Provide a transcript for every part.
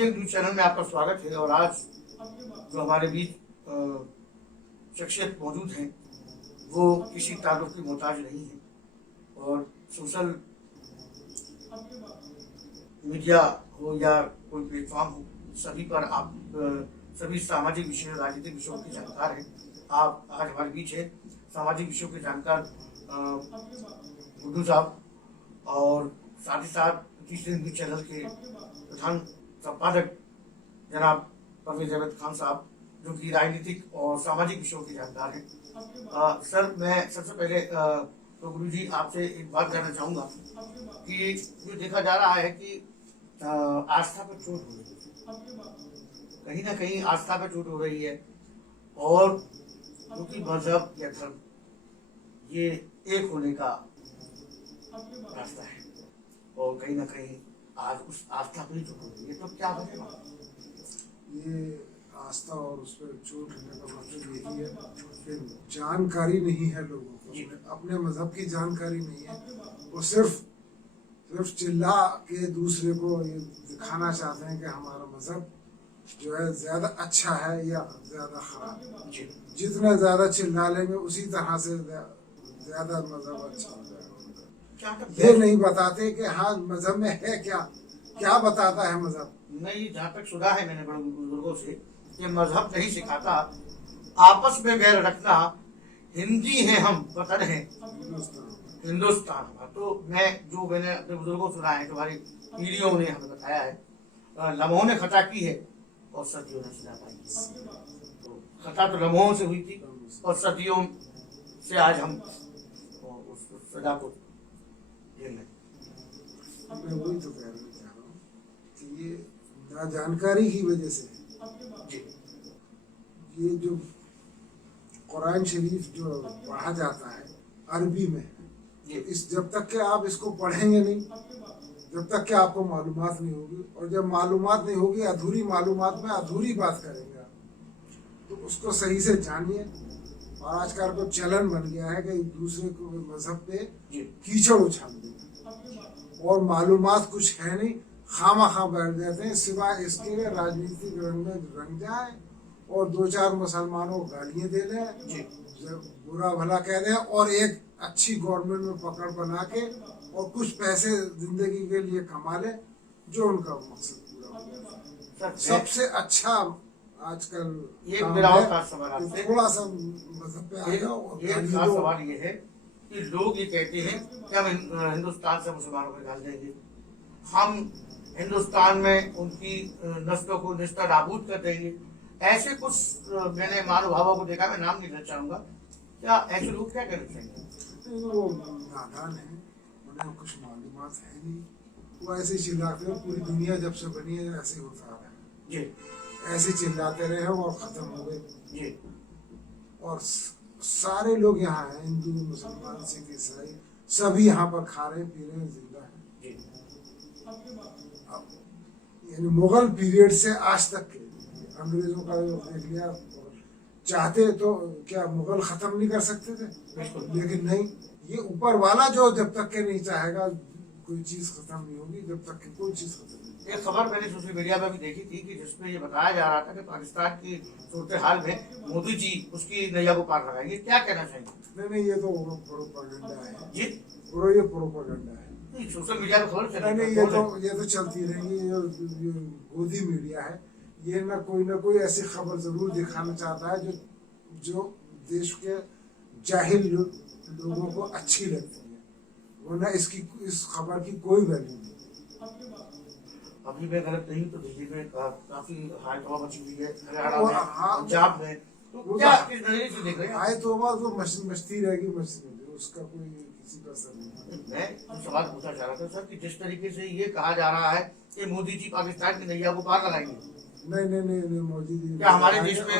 Citizen news channel में आपका स्वागत है। और आज जो हमारे बीच शख्सियत मौजूद हैं वो किसी ताल्लुक की मोहताज नहीं है और सोशल मीडिया हो या कोई प्लेटफॉर्म हो, सभी पर आप सभी सामाजिक विषयों राजनीतिक विषयों के जानकार हैं। आप आज हमारे बीच है सामाजिक विषयों के जानकार गुड्डू साहब और साथ ही साथ सिटीजन न्यूज चैनल के प्रधान संपादक जनाब परवेज अहमद खान साहब, जो कि राजनीतिक और सामाजिक विषयों के जानकार हैं। सर, मैं सबसे पहले तो गुरु जी आपसे एक बात जानना चाहूँगा कि जो देखा जा रहा है कि आस्था पर चोट हो रही है, कहीं ना कहीं आस्था पर चोट हो रही है और क्योंकि मजहब या धर्म ये एक होने का रास्ता है और कहीं ना कहीं आज उस आस्था पर ही चोट हो रही है, तो क्या बनेगा? ये आस्था और उस पर चोट होने का मतलब यही है कि जानकारी नहीं है लोगों को, अपने मजहब की जानकारी नहीं है। वो सिर्फ चिल्ला के दूसरे को ये दिखाना चाहते हैं कि हमारा मजहब जो है ज्यादा अच्छा है या ज्यादा खराब। जितना ज्यादा चिल्ला लेंगे उसी तरह से ज्यादा मजहब अच्छा हो जाएगा। ये नहीं बताते कि हाँ मजहब में है क्या बताता है मजहब। नहीं, जहाँ तक सुना है मैंने बड़े बुजुर्गों से कि मजहब नहीं सिखाता आपस में वैर रखना, हिंदी है हम वतन है हिंदुस्तान का। तो मैंने अपने बुजुर्गों को सुना है, तुम्हारी पीढ़ियों ने हमें बताया है, लम्हों ने खता की है और सदियों ने सजा पाई है। तो खता तो लम्हों से हुई थी और सदियों से आज हम उस सजा को झेल रहे। मैं वही तो कहना चाह रहा हूँ कि ये नाजानकारी की वजह से ये जो कुरान शरीफ जो पढ़ा जाता है अरबी में, जब तक के आप इसको पढ़ेंगे नहीं, जब तक कि आपको मालूमात नहीं होगी, और जब मालूमात नहीं होगी अधूरी मालूमात में अधूरी बात करेंगे आप, तो उसको सही से जानिए। और आजकल को चलन बन गया है कि दूसरे को मजहब पे कीचड़ उछाल देंगे और मालूमात कुछ है नहीं, खामा बैठ जाते हैं, सिवाय इसके राजनीतिक रंग में रंग जाए और दो चार मुसलमानों को गालियां दे दें, बुरा भला कह दें और एक अच्छी गवर्नमेंट में पकड़ बना के और कुछ पैसे जिंदगी के लिए कमा ले, जो उनका मकसद पूरा हो जाता है। सबसे अच्छा आजकल थोड़ा सा मजहब पे आ जाओ। एक खास सवाल ये है कि लोग ये कहते हैं कि हम हिंदुस्तान से मुसलमानों को निकाल देंगे, हम हिंदुस्तान में उनकी नस्लों को निस्तर नाबूद कर देंगे। ऐसे कुछ मैंने महानुभावों को देखा, मैं नाम नहीं लेना चाहूंगा। क्या ऐसे लोग क्या कहना चाहिए? वो नादान है, उन्हें कुछ मालूमात है नहीं, वो ऐसे चिल्लाते हैं। पूरी दुनिया जब से बनी है ऐसे होता रहा है जी, ऐसे चिल्लाते रहे और खत्म हो गए जी। और सारे लोग यहाँ हैं, हिंदू मुसलमान सिख ईसाई सभी यहाँ पर खा रहे पी रहे जिंदा है। यानी मुगल पीरियड से आज तक के अंग्रेजों का देख लिया, चाहते तो क्या मुगल खत्म नहीं कर सकते थे, लेकिन नहीं, ये ऊपर वाला जो जब तक के नहीं चाहेगा कोई चीज खत्म नहीं होगी, जब तक कि कोई चीज खत्म नहीं। एक खबर मैंने सोशल मीडिया में भी देखी थी कि जिसमें ये बताया जा रहा था कि पाकिस्तान की सूरत हाल में मोदी जी उसकी नैया को पार लगाएंगे। क्या कहना चाहिए? नहीं, ये तो प्रोपेगेंडा है जी, ये प्रोपेगेंडा है। सोशल मीडिया में खबर चल रही है, ये तो चलती रहेगी। ये गोदी मीडिया है, ये ना कोई ऐसी खबर जरूर दिखाना चाहता है जो देश के जाहिल लोगों को अच्छी लगती है, वरना इस खबर की कोई वैल्यू नहीं। अभी मैं गलत नहीं तो दिल्ली में काफी हाई तौबा मची हुई है, हरियाणा में, पंजाब में, तो क्या इस नजरिए से देख रहे हैं? हाई तौबा तो मस्ती रहेगी, उसका कोई किसी का असर नहीं। मैं सवाल पूछना चाह रहा था सर कि जिस तरीके से ये कहा जा रहा है कि मोदी जी पाकिस्तान की नैया को पार लगाएंगे, नहीं मोदी जी क्या हमारे देश में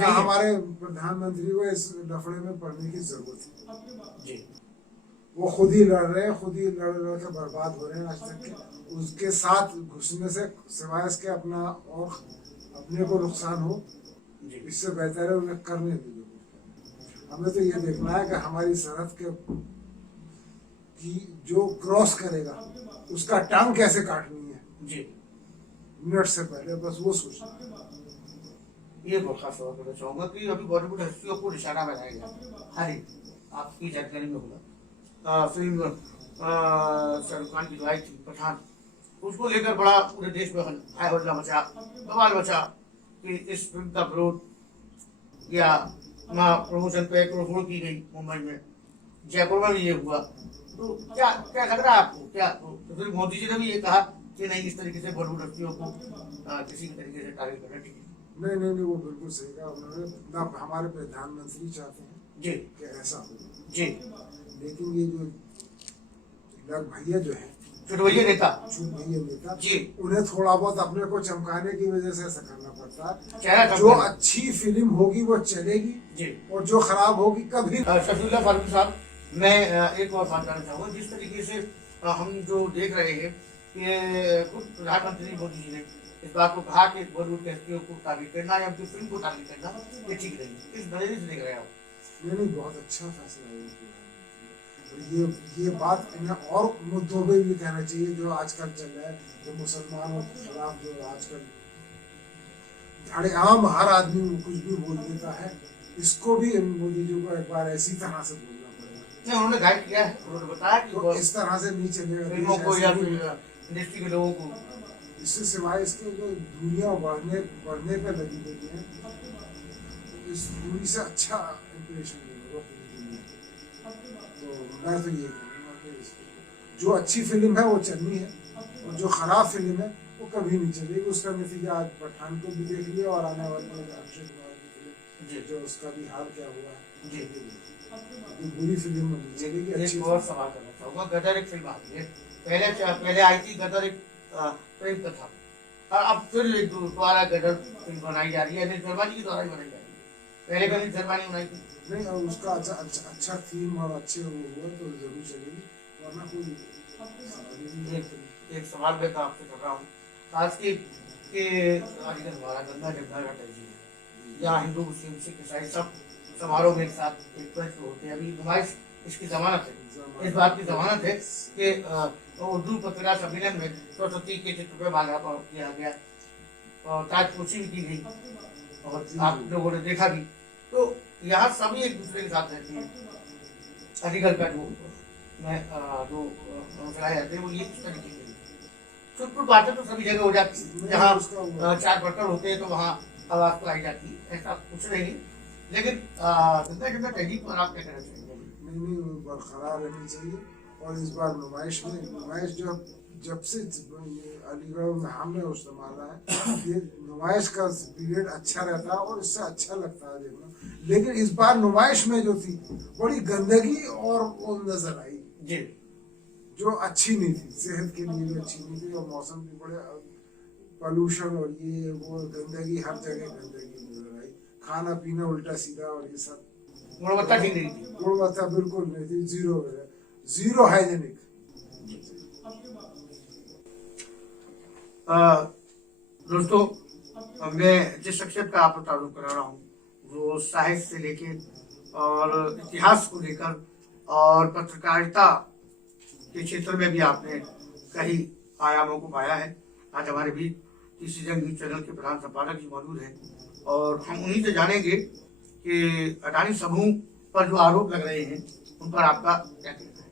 हमारे प्रधानमंत्री को इस लफड़े में पड़ने की जरूरत है जी। वो खुद ही लड़ रहे हैं, खुद ही लड़ के बर्बाद हो रहे हैं आज तक के। उसके साथ घुसने से सिवाय इसके अपने को नुकसान हो, इससे बेहतर है उन्हें करने दीजिए। हमें तो ये देखना है कि हमारी सरहद कि जो क्रॉस करेगा उसका टांग कैसे काटनी है जी, मिनट से पहले, बस वो सोचना। ये बहुत खास सवाल करना चाहूंगा कि अभी बॉलीवुड हस्तियों को निशाना बनाया गया, हर एक आपकी जानकारी में होगा। फिल्म शाहरुख खान की जो आई थी पठान, उसको लेकर बड़ा पूरे देश में हाय हल्ला मचा, बवाल मचा कि इस फिल्म का विरोध या प्रमोशन पे तोड़फोड़ की गई मुंबई में, जयपुर में भी ये हुआ। तो क्या क्या लग रहा है आपको, क्या तो फिर मोदी जी ने भी ये कहा कि नहीं, इस तरीके से बॉलीवुड हस्तियों को किसी भी तरीके से टारगेट करना ठीक है? नहीं नहीं नहीं, वो बिल्कुल सही कहा उन्होंने ना, हमारे प्रधानमंत्री चाहते हैं जी कि ऐसा हो, जी, लेकिन ये जो लग भैया जो है चुटवैया नेता छूट भैया नेता जी, उन्हें थोड़ा बहुत अपने को चमकाने की वजह से ऐसा करना पड़ता है। चेहरा जो चमकाना। अच्छी फिल्म होगी वो चलेगी जी। और जो खराब होगी कभी। शफीउल्लाह फारूकी साहब, मैं एक और बात करना चाहूँगा। जिस तरीके से हम जो देख रहे हैं कि खुद प्रधानमंत्री मोदी जी ने इस बात को कहा कि बॉलीवुड के हस्तियों को टारगेट करना या उनकी फिल्म को टारगेट करना ये ठीक नहीं है, इस नजरिए से देख रहे हैं आप? नहीं, बहुत अच्छा फैसला है ये बात इन्हें और मुद्दों पे भी कहना चाहिए जो आजकल चल रहा है, जो मुसलमानों के खिलाफ जो आजकल धड़े आम हर आदमी कुछ भी बोल देता है, इसको भी मोदी जी को एक बार ऐसी तरह से बोलना पड़ेगा। नहीं, उन्होंने गाइड किया है, उन्होंने बताया कि तो इस तरह से नहीं चलेगा फिल्मों को या फिर इंडस्ट्री के लोगों को। इससे सिवाय इसके जो दुनिया बढ़ने पे लगी हुई है, तो इस मूवी से अच्छा इंप्रेशन मिलेगा पूरी दुनिया को। तो मैं तो ये कहूँगा कि जो अच्छी फिल्म है वो चलनी है, और जो खराब फिल्म है वो कभी नहीं चलेगी। उसका नतीजा आज पठान को भी देख लिया, और आने वाले अक्षय कुमार की फिल्म जो उसका भी हाल क्या हुआ है, बुरी फिल्म नहीं चलेगी, अच्छी। और सवाल करना चाहूँगा, गदर एक फिल्म आती है, पहले आई थी गदर एक प्रेम कथा, और अब फिर दोबारा गदर फिल्म बनाई जा रही है, अनिल शर्मा जी के द्वारा ही बनाई जा रही है। पहले कभी शर्मा ने बनाई थी नहीं, और उसका अच्छा थीम और अच्छे वो हुआ तो जरूर चलेगी, वरना कोई। एक सवाल मैं आपसे कर रहा हूँ, आज के आजकल हमारा गंगा जमुना का तहजीब है, यहाँ हिंदू मुस्लिम सिख ईसाई सब समारोह में एक साथ एक होते हैं। अभी नुमाइश इसकी जमानत है, इस बात की जमानत है कि उर्दू पत्रकार सम्मेलन में सरस्वती के चित्र पर माल्यार्पण किया गया और ताजपोशी भी की गई, और आप लोगों ने देखा भी। तो यहाँ सभी एक दूसरे के साथ रहते हैं। अलीगढ़ का जो मसलाएं आते हैं वो ये इस तरीके की छुटपुट बातें तो सभी जगह हो जाती है, जहाँ चार वर्कर होते हैं तो वहाँ आवाज तो आई जाती है, ऐसा कुछ नहीं। लेकिन गंगा जमुना तहजीब पर आप क्या कहना चाहेंगे? नहीं, बरकरार रहनी चाहिए। और इस बार नुमाइश जब से अलीगढ़ में हमने उस संभाला है, ये नुमाइश का पीरियड अच्छा रहता है और इससे अच्छा लगता है देखना। लेकिन इस बार नुमाइश में जो थी बड़ी गंदगी और वो नजर आई जी, जो अच्छी नहीं थी, सेहत के लिए भी अच्छी नहीं थी, और मौसम भी बड़े पॉल्यूशन और ये वो गंदगी, हर जगह गंदगी नजर आई, खाना पीना उल्टा सीधा, और ये सब गुणवत्ता ठीक नहीं थी, गुणवत्ता बिल्कुल नहीं थी, जीरो हाइजेनिक। दोस्तों, मैं जिस शख्सियत का आप तारुफ कर रहा हूँ वो साहित्य से लेके और इतिहास को लेकर और पत्रकारिता के क्षेत्र में भी आपने कई आयामों को पाया है। आज हमारे बीच तीसरी जंग न्यूज चैनल के प्रधान संपादक जी मौजूद हैं, और हम उन्हीं से जानेंगे कि अडानी समूह पर जो आरोप लग रहे हैं उन पर आपका क्या कहना है?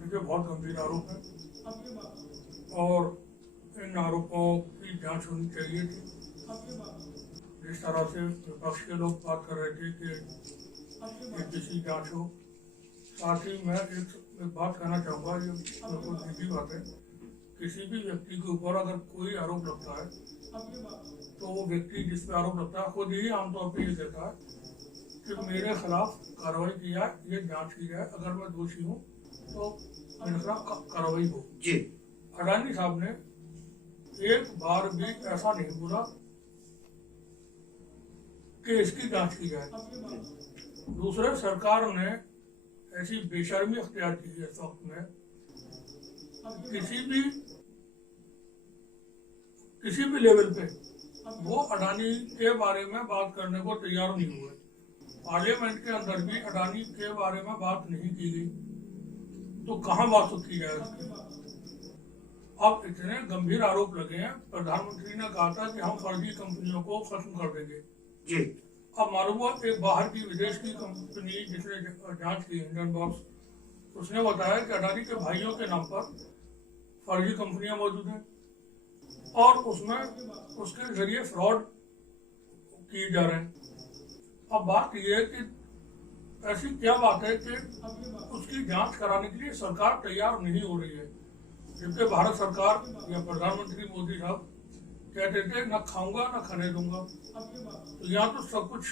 देखिए, बहुत गंभीर आरोप है और इन आरोपों की जांच होनी चाहिए थी। जिस तरह से विपक्ष के लोग बात कर रहे थे कि किसी जांच हो, साथ ही मैं एक बात कहना चाहूँगा, ये बिल्कुल सीधी बात है, किसी भी व्यक्ति के ऊपर अगर कोई आरोप लगता है तो वो व्यक्ति जिस पे आरोप लगता है खुद ही आमतौर पर ये कहता है कि मेरे खिलाफ कार्रवाई की जाए, ये जांच की जाए, अगर मैं दोषी हूँ तो मेरे खिलाफ कार्रवाई हो। जी, अडानी साहब ने एक बार भी ऐसा नहीं बोला कि इसकी जांच की जाए। दूसरे, सरकार ने ऐसी बेशर्मी अख्तियार की है इस वक्त में, किसी भी लेवल पे वो अडानी के बारे में बात करने को तैयार नहीं हुए। पार्लियामेंट के अंदर भी अडानी के बारे में बात नहीं की गई। तो कहाँ बात की जाए उसकी? अब इतने गंभीर आरोप लगे हैं। प्रधानमंत्री ने कहा था कि हम फर्जी कंपनियों को खत्म कर देंगे। जी अब मालूम हुआ एक बाहर की विदेश की कंपनी जिसने जांच की इंडियन बॉक्स, उसने बताया कि अडानी के भाइयों के नाम पर फर्जी कंपनियां मौजूद हैं और उसमें उसके जरिए फ्रॉड किए जा रहे हैं। अब बात यह है कि ऐसी क्या बात है कि उसकी जांच कराने के लिए सरकार तैयार नहीं हो रही है, जबकि भारत सरकार या प्रधानमंत्री मोदी साहब कहते थे न खाऊंगा न खाने दूंगा। तो यहाँ तो सब कुछ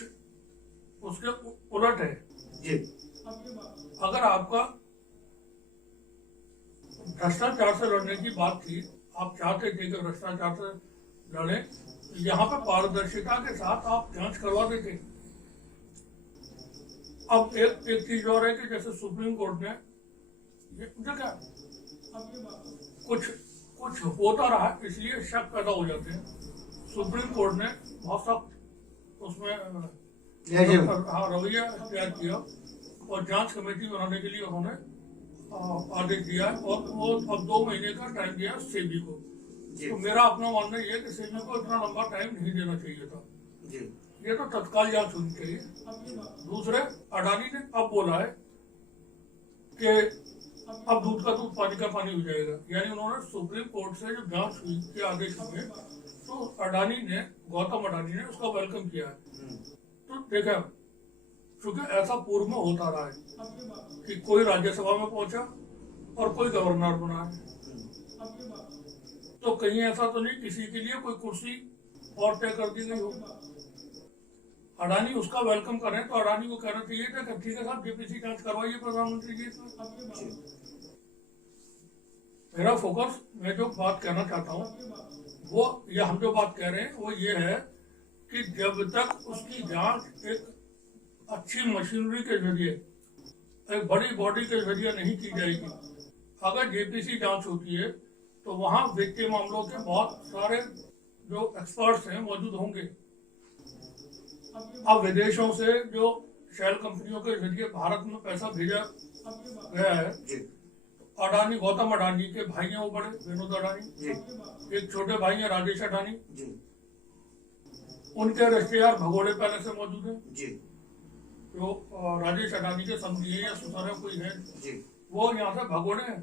उसके उलट है। जी अगर आपका भ्रष्टाचार से लड़ने की बात थी, आप चाहते थे कि भ्रष्टाचार से लड़े, यहाँ पे पारदर्शिता के साथ आप जांच करवा देते। अब एक चीज और है कि जैसे सुप्रीम कोर्ट ने ये देखा, कुछ होता रहा इसलिए शक पैदा हो जाते हैं। सुप्रीम कोर्ट ने बहुत सख्त उसमें रवैया तैयार किया और जांच कमेटी बनाने के लिए उन्होंने आदेश दिया और वो अब 2 महीने का टाइम दिया सेबी को। तो मेरा अपना मानना यह है कि सेबी को इतना लंबा टाइम नहीं देना चाहिए था। ये तो तत्काल जांच होनी चाहिए। दूसरे, अडानी ने अब बोला है कि अब दूध का दूध पानी का पानी हो जाएगा, यानी उन्होंने सुप्रीम कोर्ट से जो जांच हुई के आदेश हुए तो गौतम अडानी ने उसका वेलकम किया है। तो देखा, क्योंकि ऐसा पूर्व में होता रहा है कि कोई राज्यसभा में पहुंचा और कोई गवर्नर बना है, तो कहीं ऐसा तो नहीं किसी के लिए कोई कुर्सी और तय कर दी गई हो। अडानी उसका वेलकम करें तो अडानी को कहना चाहिए था कि ठीक है साहब, जेपीसी जांच करवाइए प्रधानमंत्री जी। मेरा फोकस, मैं जो बात कहना चाहता हूँ वो, या हम जो बात कह रहे हैं वो ये है कि जब तक उसकी जांच एक अच्छी मशीनरी के जरिए, एक बड़ी बॉडी के जरिए नहीं की जाएगी, अगर जेपीसी जांच होती है तो वहां वित्तीय मामलों के बहुत सारे जो एक्सपर्ट्स हैं मौजूद होंगे। अब विदेशों से जो शेल कंपनियों के जरिए भारत में पैसा भेजा गया है, अडानी, गौतम अडानी के भाई हैं वो बड़े, विनोद अडानी, एक छोटे भाई हैं राजेश अडानी, उनके रिश्तेदार भगोड़े पैलेस में मौजूद हैं। जो राजेश अडानी के समझिए या सुसारे कोई है, वो यहाँ से भगोड़े हैं।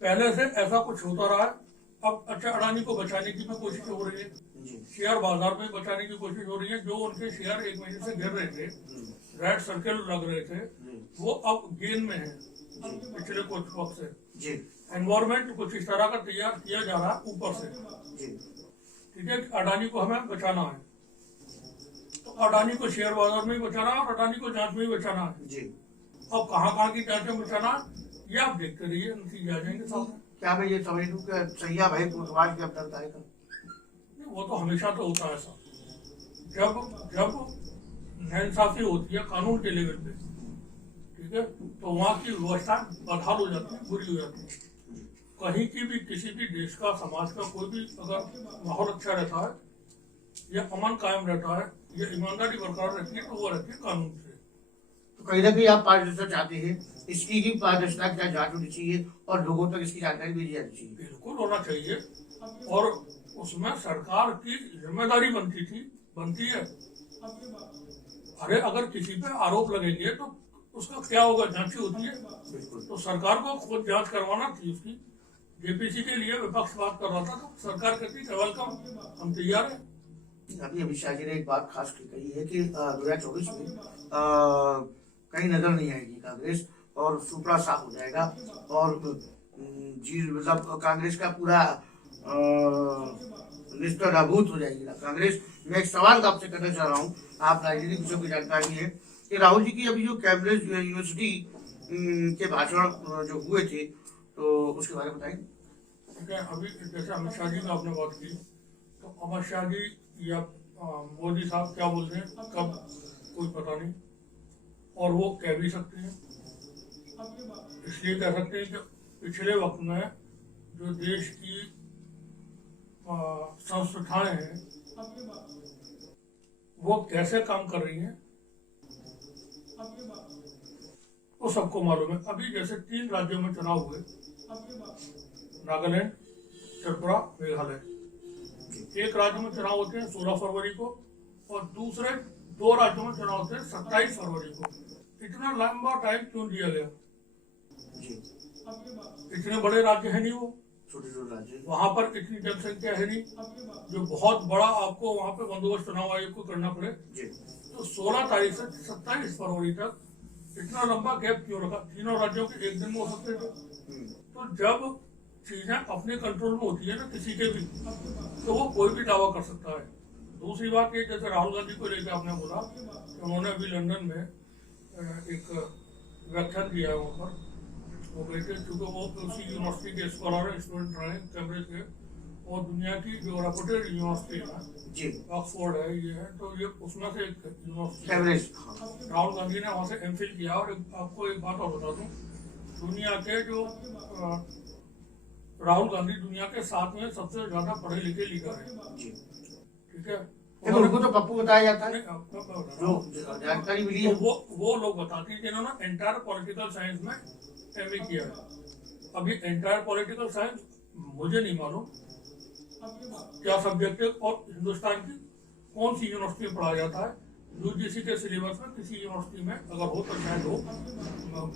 पहले से ऐसा कुछ होता रहा है। अब अच्छा, अडानी को बचाने की भी कोशिश हो रही है, शेयर बाजार में बचाने की कोशिश हो रही है। जो उनके शेयर 1 महीने से गिर रहे थे, रेड सर्कल लग रहे थे, वो अब गेन में है पिछले कुछ वक्त से। एनवायरमेंट कुछ इस तरह का तैयार किया जा रहा है ऊपर से, ठीक है। अडानी को हमें बचाना है, तो अडानी को शेयर बाजार में ही बचाना है और अडानी को जांच में ही बचाना है। अब कहाँ की जांच में बचाना है ये आप देखते रहिए, नतीजे आ जाएंगे सामने। क्या मैं ये समझ लूं कि सैया भाई कोतवाल के अब तक आएगा? वो तो हमेशा तो होता है ऐसा, जब नाइंसाफी होती है कानून के लेवल पे, ठीक है, तो वहाँ की व्यवस्था बदहाल हो जाती है, बुरी हो जाती है। कहीं की भी, किसी भी देश का, समाज का कोई भी अगर माहौल अच्छा रहता है या अमन कायम रहता है या ईमानदारी बरकरार रहती है तो वो रहती है कानून से। तो कहीं ना कहीं आप पारदर्शिता चाहते हैं, इसकी भी पारदर्शिता की जांच होनी चाहिए और लोगों तक इसकी जानकारी भेजी जानी चाहिए। बिल्कुल होना चाहिए, और उसमें सरकार की जिम्मेदारी बनती है। अरे अगर किसी पे आरोप लगेंगे तो उसका क्या होगा, जांच होती है, तो सरकार को खुद जांच करवाना थी उसकी। जेपीसी के लिए विपक्ष बात कर रहा था तो सरकार कहती है वेलकम, हम तैयार है। अभी अमित शाह जी ने एक बात खास कही है कि 2024 में कहीं नजर नहीं आएगी कांग्रेस और सुपड़ा साफ हो जाएगा और जी, मतलब कांग्रेस का पूरा निष्ठा नाबूद हो जाएगी कांग्रेस। मैं एक सवाल आपसे करना चाह रहा हूँ, आप राजनीतिक विषयों की जानकारी है कि राहुल जी की अभी जो कैम्ब्रिज यूनिवर्सिटी के भाषण जो हुए थे तो उसके बारे में बताएंगे। अभी जैसे अमित शाह जी ने आपने बात की, तो अमित शाह जी या मोदी साहब क्या बोलते हैं कब, कोई पता नहीं, और वो कह भी सकते हैं। इसलिए कह सकते हैं कि पिछले वक्त में जो देश की संस्थाएं हैं वो कैसे काम कर रही हैं, वो सबको मालूम है। अभी जैसे 3 राज्यों में चुनाव हुए, नागालैंड, त्रिपुरा, मेघालय। एक राज्य में चुनाव होते हैं 16 फरवरी को और दूसरे 2 राज्यों में चुनाव होते हैं 27 फरवरी को। इतना लंबा टाइम क्यों दिया गया? जी, इतने बड़े राज्य है नहीं वो, छोटे छोटे राज्य। वहां पर इतनी जनसंख्या है नहीं जो बहुत बड़ा आपको वहां पे बंदोबस्त चुनाव आयोग को करना पड़े। जी, तो 16 तारीख से 27 फरवरी तक इतना लंबा गैप क्यों रखा? तीनों राज्यों के एक दिन में हो सकते थे। तो जब चीजें अपने कंट्रोल में होती है ना किसी के भी, तो वो कोई भी दावा कर सकता है। दूसरी बात ये, जैसे राहुल गांधी को लेकर आपने बोला कि उन्होंने अभी लंदन में एक व्याख्यान दिया है वहाँ पर। वो कहते हैं क्योंकि वो उसी यूनिवर्सिटी के स्कॉलर है, स्टूडेंट रहे कैम्ब्रिज के, और दुनिया की जो रेपुटेड यूनिवर्सिटी है जी, ऑक्सफोर्ड है, ये है, तो ये उसमें से एक यूनिवर्सिटी है। एवरेज। राहुल गांधी ने वहाँ से एमफिल किया। और आपको एक बात और बता दूं, दुनिया के जो राहुल गांधी दुनिया के 7वें सबसे ज्यादा पढ़े लिखे लीडर है। जी, ठीक है, लेकिन उनको तो पप्पू बताया जाता है, नहीं, आपको मैं बता रहा जो हूं। जानकारी मिली तो है। वो लोग बताते हैं जिन्होंने एंटायर पॉलिटिकल साइंस में एमए किया है। अभी एंटायर पॉलिटिकल साइंस मुझे नहीं मालूम क्या सब्जेक्ट है और हिंदुस्तान की कौन सी यूनिवर्सिटी में पढ़ाया जाता है। यूजीसी के सिलेबस में किसी यूनिवर्सिटी में अगर हो तो शायद हो,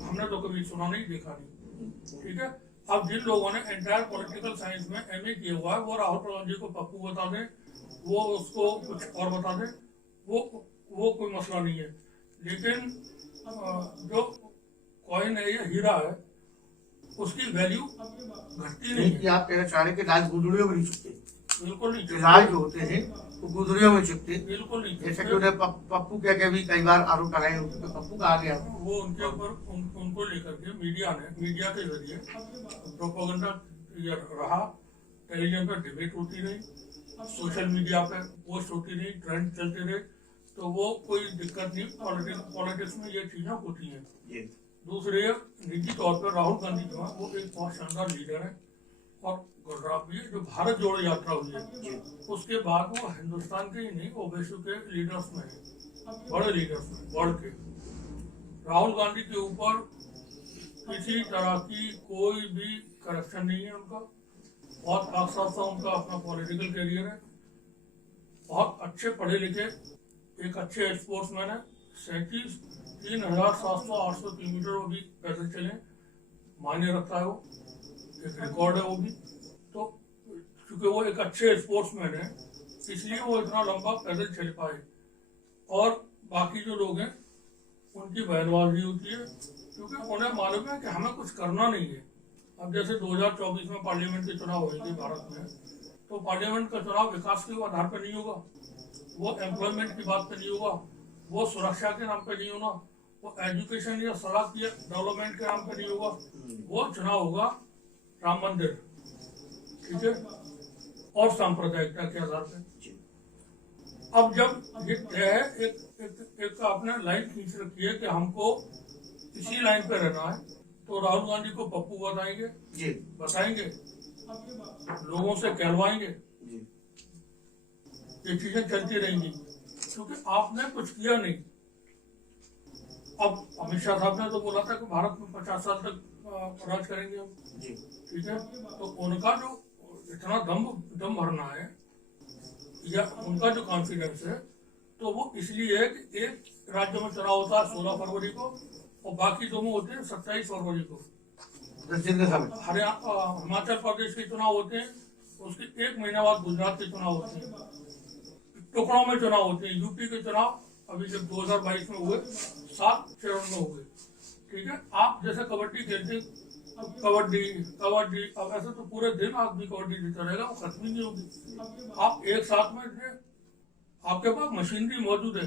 हमने तो कभी सुना नहीं, देखा नहीं। ठीक है, अब जिन लोगों ने एंटायर पॉलिटिकल साइंस में एमए किया हुआ है वो राहुल गांधी को पप्पू बता दें, वो उसको कुछ और बता दें, वो कोई मसला नहीं है। लेकिन जो कॉइन है या हीरा है उसकी वैल्यू घटती नहीं कि है। आप कहना चाह रहे हैं कि राज गुदड़ियों में नहीं छुपते, बिल्कुल नहीं, राज जो होते हैं वो गुदड़ियों में छुपते। बिल्कुल नहीं। जैसे कि उन्हें पप्पू कह के भी कई बार आरोप लगाए, तो पप्पू कहा गया। वो उनके ऊपर उनको लेकर के मीडिया के जरिए प्रोपेगेंडा रहा, टेलीविजन पर डिबेट होती रही, सोशल मीडिया पे पोस्ट होती रही, ट्रेंड चलते रहे, तो वो कोई दिक्कत नहीं। पॉलिटिक्स में ये चीजें होती हैं। दूसरे निजी तौर पर राहुल गांधी जो है वो एक बहुत शानदार लीडर है और गुजरात भी है। जो भारत जोड़ो यात्रा हुई है उसके बाद वो हिंदुस्तान के ही नहीं, वो विश्व के लीडर्स में है, बड़े लीडर्स में वर्ल्ड के। राहुल गांधी के ऊपर किसी तरह की कोई भी करप्शन नहीं है उनका। बहुत साफ उनका अपना पॉलिटिकल करियर है, बहुत अच्छे पढ़े लिखे, एक अच्छे स्पोर्ट्समैन है। 3,700-800 किलोमीटर वो भी पैदल चले, मायने रखता है, वो एक रिकॉर्ड है वो भी। तो क्योंकि वो एक अच्छे स्पोर्ट्समैन है इसलिए वो इतना लंबा पैदल चल पाए। और बाकी जो लोग हैं उनकी बहनबाजी होती है क्योंकि उन्हें मालूम है कि हमें कुछ करना नहीं है। अब जैसे 2024 में पार्लियामेंट के चुनाव होंगे भारत में, तो पार्लियामेंट का चुनाव विकास के आधार पर नहीं होगा, वो एम्प्लॉयमेंट की बात पे नहीं होगा, वो सुरक्षा के नाम पे नहीं होना, वो एजुकेशन या सड़क या डेवलपमेंट के नाम पे नहीं होगा, वो चुनाव होगा राम मंदिर, ठीक है, और सांप्रदायिकता के आधार पे। अब जब ये है एक आपने लाइन खींच रखी है कि हमको इसी लाइन पे रहना है, तो राहुल गांधी को पप्पू बताएंगे, लोगों से कहलवाएंगे, ये चीजें चलती रहेंगी क्योंकि आपने कुछ किया नहीं। अब अमित शाह साहब ने तो बोला था कि भारत में 50 साल तक राज करेंगे हम, ठीक है, तो उनका जो इतना दम भरना है या उनका जो कॉन्फिडेंस है, तो वो इसलिए है कि एक राज्य में चुनाव होता है 16 फरवरी को और बाकी दो में होते हैं 27 फरवरी को। हिमाचल प्रदेश के चुनाव होते हैं, उसके 1 महीना बाद गुजरात के चुनाव होते हैं, टुकड़ों में चुनाव होते हैं। यूपी के चुनाव अभी जब 2022 में हुए 7 चरण में हुए, ठीक है। आप जैसे कबड्डी खेलते, कबड्डी, अब ऐसे तो पूरे दिन आदमी कबड्डी जीता रहेगा, वो खत्म ही नहीं होगी। आप एक साथ में आपके पास मशीनरी मौजूद है,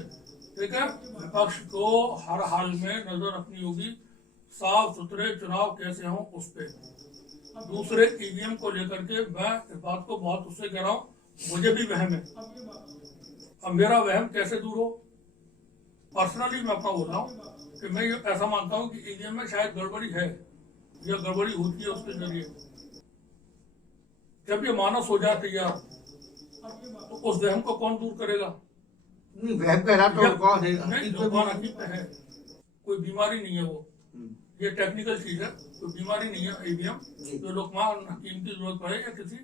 ठीक है। विपक्ष को हर हाल में नजर रखनी होगी, साफ सुथरे चुनाव कैसे हों उस पे। दूसरे ईवीएम को लेकर के मैं इस बात को बहुत उससे कह रहा हूँ, मुझे भी वहम है। अब मेरा वहम कैसे दूर हो, पर्सनली मैं अपना बोल रहा हूँ कि मैं ये ऐसा मानता हूँ कि ईवीएम में शायद गड़बड़ी है या गड़बड़ी होती है उसके जरिए। जब ये मानस हो जाए तैयार, तो उस वहम को कौन दूर करेगा? वहम कह रहा तो कौन है? नहीं, कौन हकीकत है, कोई बीमारी नहीं है वो। ये टेक्निकल चीज है, तो बीमारी नहीं है ईवीएम। जी। जो लोकमा हकीम की जरूरत पड़े या किसी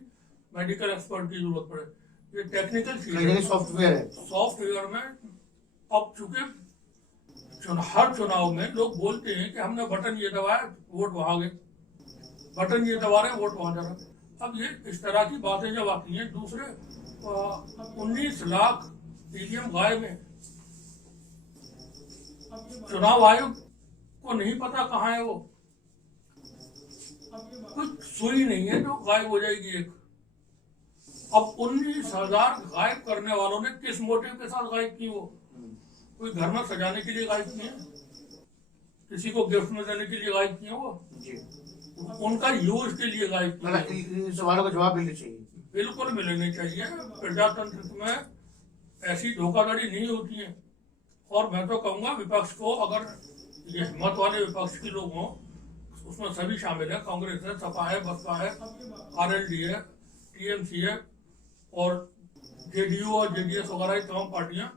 मेडिकल एक्सपर्ट की जरूरत पड़े, ये टेक्निकल चीज कहीं ना है। कहीं सॉफ्टवेयर है। सॉफ्टवेयर में अब चूंकि हर चुनाव में लोग बोलते हैं कि हमने बटन ये दबाया वोट वहां गए, बटन ये दबा रहे वोट वहां जा रहा है। अब ये इस तरह की बातें जब आती हैं, दूसरे 19 लाख ईवीएम गायब है, चुनाव आयोग को नहीं पता कहाँ है वो, कुछ सुई नहीं है जो गायब हो जाएगी एक। अब 19,000 गायब करने वालों ने किस मोटिव के साथ गायब की? वो कोई घर में सजाने के लिए गायब किए, किसी को गिफ्ट में देने के लिए गायब किए, वो जी। उनका यूज के लिए गायब किए। मतलब इन सवालों का जवाब मिलना चाहिए। बिल्कुल मिलने चाहिए। प्रजातंत्र में ऐसी धोखाधड़ी नहीं होती है। और मैं तो कहूंगा विपक्ष को, अगर ये हिम्मत वाले विपक्ष के लोग हों, उसमें सभी शामिल है, कांग्रेस है, सपा है, बसपा है, आरएलडी है, टीएमसी है और जेडीयू और जेडीएस वगैरह तमाम पार्टियां,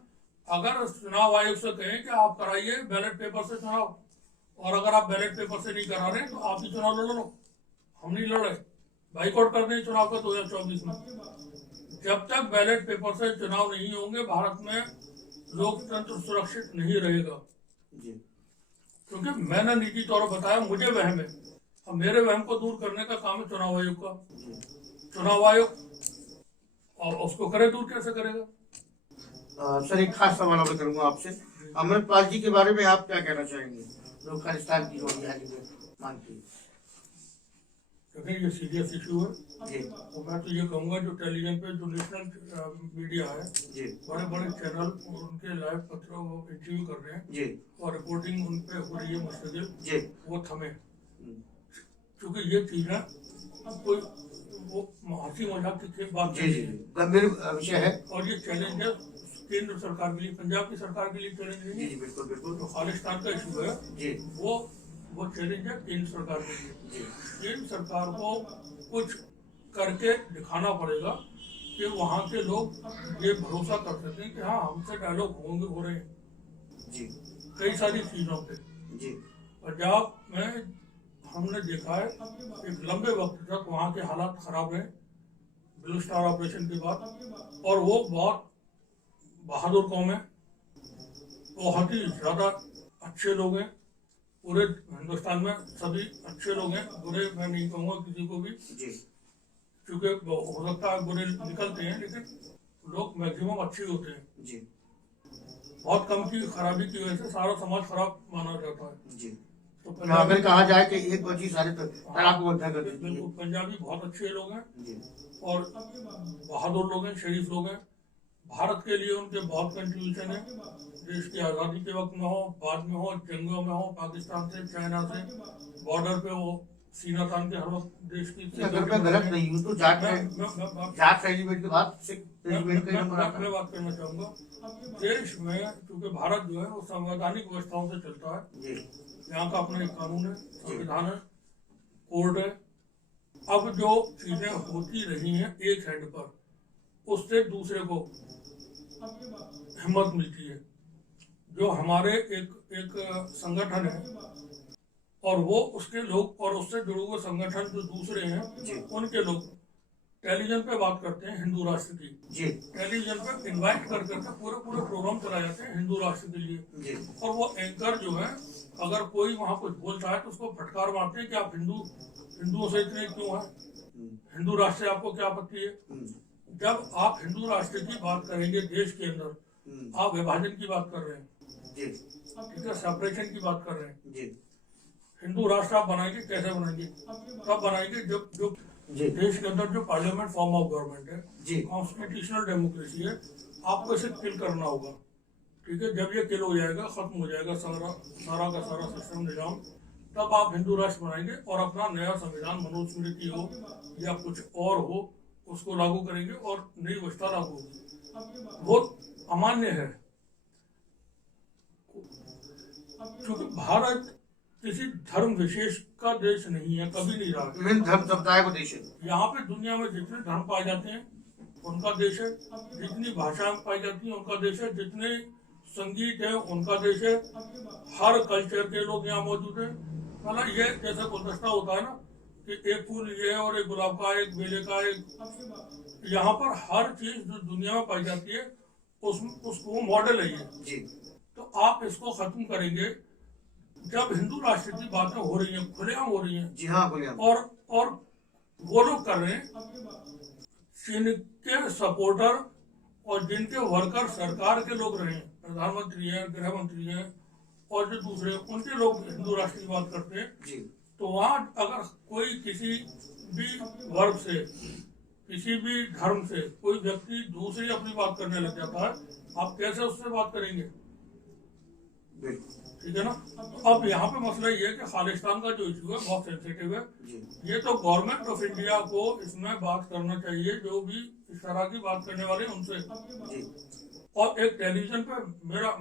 अगर चुनाव आयोग से कहें कि आप कराइए बैलेट पेपर से चुनाव, और अगर आप बैलेट पेपर से नहीं करा रहे तो आप ही चुनाव लड़ लो, हम नहीं लड़ रहे, बाइकआउट कर दें चुनाव का 2024 में। जब तक बैलेट पेपर से चुनाव नहीं होंगे, भारत में लोकतंत्र सुरक्षित नहीं रहेगा। जी। क्योंकि मैंने निजी तौर पर बताया, मुझे वहम है, अब मेरे वहम को दूर करने का काम है चुनाव आयोग का। चुनाव आयोग और उसको करे दूर, कैसे करेगा? सर एक खास सवाल और करूंगा आपसे, अमरपाल जी के बारे में आप क्या कहना चाहेंगे, जो खालिस्तान की जो मानती है? क्योंकि ये सीरियस इशू है। जी। और मैं तो ये कहूँगा, जो टेलीविजन पे जो नेशनल मीडिया है, जी। बड़े बड़े चैनल उनके लाइव पत्र वो इंटरव्यू कर रहे हैं जी। और रिपोर्टिंग उन पे हो रही है मुस्तकिल, जी। वो थमे। क्योंकि ये चीजें अब कोई वो हंसी मजाक की बात जी। जी। गंभीर विषय है और ये चैलेंज है केंद्र सरकार के लिए, पंजाब की सरकार के लिए चैलेंज नहीं जी। है। बिल्कुल बिल्कुल। जो खालिस्तान का इशू है जी। वो चैलेंज है केंद्र सरकार के लिए। जी। केंद्र सरकार को कुछ करके दिखाना पड़ेगा कि वहाँ के लोग ये भरोसा कर सकते हैं कि हाँ, हमसे डायलॉग हो रहे हैं जी। कई सारी चीजों पे। जी। पंजाब में हमने देखा है एक लंबे वक्त तक वहाँ के हालात खराब रहे ब्लू स्टार ऑपरेशन के बाद, और वो बहुत बहादुर कौम है, बहुत ही ज्यादा अच्छे लोग हैं। पूरे हिंदुस्तान में सभी अच्छे लोग हैं, बुरे मैं नहीं कहूँगा किसी को भी, जी। क्योंकि हो सकता है बुरे निकलते हैं, लेकिन लोग मैक्सिमम अच्छे होते हैं। जी। बहुत कम की खराबी की वजह से सारा समाज खराब माना जाता है। जी। तो अगर कहा जाए कि एक बची सारे तलाक को बंधा कर देती है। बिल्कुल, पंजाबी बहुत अच्छे लोग हैं जी। और बहादुर लोग हैं, शरीफ लोग हैं। भारत के लिए उनके बहुत कंट्रीब्यूशन है, देश की आज़ादी के वक्त में हो, बाद में हो, जंगों में हो, पाकिस्तान से, चाइना से, बॉर्डर पे वो सीना तान के हर वक्त देश की। अगर मैं गलत नहीं हूँ तो जाट रेजिमेंट के बाद सिख रेजिमेंट का नंबर आता है। मैं बात करना चाहूँगा, देश में क्योंकि भारत जो है वो संवैधानिक व्यवस्थाओं से चलता है। जी। यहाँ का अपना एक कानून है, संविधान है, कोर्ट है। अब जो चीजें होती रही हैं एक हैंड पर, उससे दूसरे को हिम्मत मिलती है। जो हमारे एक संगठन है और वो उसके लोग और उससे जुड़े हुए संगठन जो दूसरे हैं, उनके लोग टेलीविजन पे बात करते हैं हिंदू राष्ट्र की। जी। टेलीविजन पे इनवाइट कर करके पूरे प्रोग्राम चलाए जाते हैं हिंदू राष्ट्र के लिए। जी। और वो एंकर जो है, अगर कोई वहाँ कुछ बोलता है तो उसको फटकार मारते हैं कि आप हिंदुओं से इतने क्यों है, हिंदू राष्ट्र से आपको क्या आपत्ति है? जब आप हिंदू राष्ट्र की बात करेंगे देश के अंदर, आप विभाजन की बात कर रहे हैं, जी। ठीक है, सेपरेशन की बात कर रहे हैं। जी। हिंदू राष्ट्र आप बनाएंगे, कैसे बनाएंगे? तब बनाएंगे जब जो देश के अंदर जो पार्लियामेंट फॉर्म ऑफ गवर्नमेंट है, जी। कॉन्स्टिट्यूशनल डेमोक्रेसी है, आपको इसे किल करना होगा। ठीक है, जब ये किल हो जाएगा, खत्म हो जाएगा सारा का सारा सिस्टम निजाम, तब आप हिंदू राष्ट्र बनाएंगे और अपना नया संविधान मनुस्मृति हो या कुछ और हो उसको लागू करेंगे और नई व्यवस्था लागू होगी। बहुत अमान्य है क्योंकि भारत किसी धर्म विशेष का देश नहीं है, कभी नहीं रहा। विभिन्न धर्म समुदाय को देश है। यहाँ पे दुनिया में जितने धर्म पाए जाते हैं उनका देश है, जितनी भाषाएं पाई जाती हैं उनका देश है, जितने संगीत है उनका देश है, हर कल्चर के लोग यहाँ मौजूद हैं। मतलब ये जैसे गुलदस्ता होता है ना कि एक फूल ये और एक गुलाब का, एक बेले का, एक, यहाँ पर हर चीज जो दुनिया में पाई जाती है उसको मॉडल है ये। जी तो आप इसको खत्म करेंगे जब हिंदू राष्ट्र की बातें हो रही हैं, खुलेआम हो रही हैं। जी हाँ बोलिए। और वो लोग कर रहे हैं, चीन के सपोर्टर और जिनके वर्कर सरकार के लोग रहे हैं, प्रधानमंत्री हैं, गृह मंत्री हैं और जो दूसरे उनके लोग हिंदू राष्ट्र की बात करते हैं। जी तो वहाँ अगर कोई किसी भी वर्ग से, किसी भी धर्म से कोई व्यक्ति दूसरी अपनी बात करने लग जाता है, आप कैसे उससे बात करेंगे? बिल्कुल ठीक है ना। अब यहाँ पे मसला ये है कि खालिस्तान का जो इशू है बहुत सेंसिटिव है। जी ये तो गवर्नमेंट ऑफ इंडिया को इसमें बात करना चाहिए, जो भी इस तरह की बात करने वाले उनसे। जी और एक टेलीविजन पर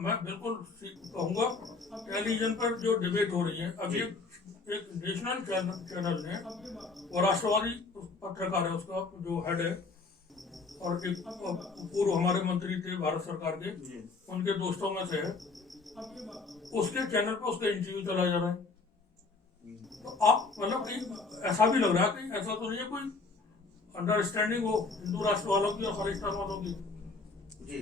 मैं बिल्कुल कहूँगा, टेलीविजन पर जो डिबेट हो रही है अभी, एक नेशनल चैनल ने, वो राष्ट्रवादी पत्रकार है, उसका जो हेड है और एक पूर्व हमारे मंत्री थे भारत सरकार के, जी उनके दोस्तों में से है, उसके चैनल पर उसका इंटरव्यू चला जा रहा है। तो आप मतलब कहीं ऐसा भी लग रहा है, कहीं ऐसा तो नहीं है कोई अंडरस्टैंडिंग हो हिंदू राष्ट्र वालों की और खालिस्तान वालों की? जी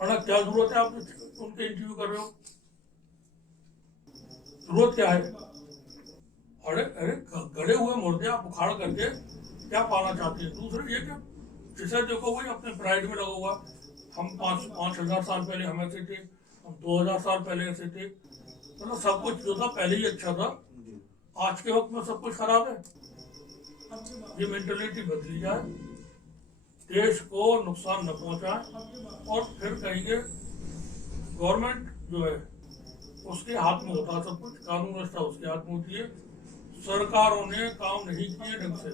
मतलब क्या जरूरत है आप उनके इंटरव्यू कर रहे हो? जरूरत क्या है? अरे अरे गड़े हुए मुर्दे आप उखाड़ करके क्या पाना चाहते हैं? दूसरे ये कि जिसे देखो वही अपने प्राइड में लगा हुआ, हम 5,000 साल पहले हम ऐसे थे, हम 2,000 साल पहले ऐसे थे। मतलब सब कुछ जो था पहले ही अच्छा था, आज के वक्त में सब कुछ खराब है। ये मेंटेलिटी बदली जाए, देश को नुकसान न पहुंचाए और फिर कहेंगे गवर्नमेंट जो है उसके हाथ में होता है सब कुछ, कानून व्यवस्था उसके हाथ में होती है। सरकारों ने काम नहीं किए ढंग से।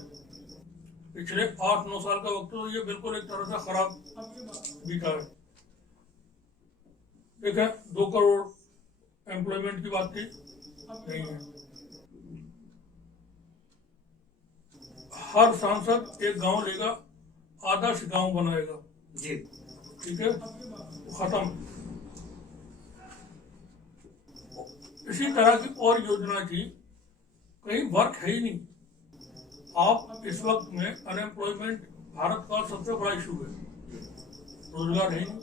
पिछले 8-9 साल का वक्त तो ये बिल्कुल एक तरह से खराब बीता है। ठीक है, 2 करोड़ एम्प्लॉयमेंट की बात थी, नहीं है। हर सांसद एक गांव लेगा, आदर्श गांव बनाएगा। जी ठीक है, खत्म। इसी तरह की और योजना थी, कहीं वर्क है ही नहीं। आप इस वक्त में अनएम्प्लॉयमेंट भारत का सबसे बड़ा इशू है, रोजगार है नहीं।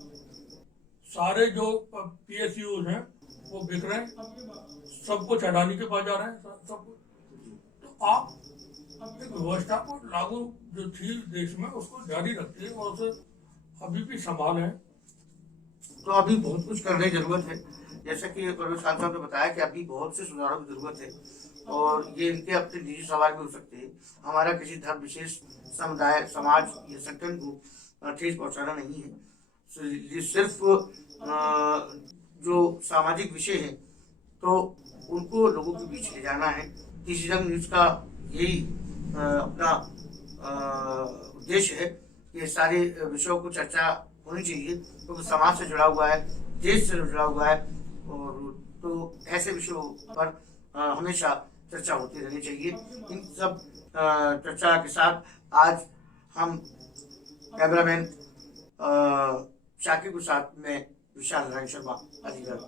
सारे जो PSUs हैं वो बिक रहे हैं, सब कुछ अडानी के पास जा रहे हैं, सब कुछ। तो आप एक व्यवस्था को लागू जो थी देश में उसको जारी रखते हैं और उसे अभी भी संभालें। तो अभी बहुत कुछ करने की जरूरत है, जैसा कि परवेज खान साहब ने बताया कि अभी बहुत से सुधारों की जरूरत है और ये इनके अपने निजी सवाल भी हो सकते हैं। हमारा किसी धर्म विशेष, समुदाय, समाज या संगठन को ठेस पहुंचाना नहीं है। ये सिर्फ जो सामाजिक विषय है तो उनको लोगों के बीच ले जाना है। किसी रंग न्यूज का यही अपना उद्देश्य है कि सारे विषयों को चर्चा होनी चाहिए, क्योंकि समाज से जुड़ा हुआ है, देश से जुड़ा हुआ है, और तो ऐसे विषयों पर हमेशा चर्चा होती रहनी चाहिए। इन सब चर्चा के साथ आज हम कैमरामैन शाकिब के साथ में विशाल नारायण शर्मा, अलीगढ़।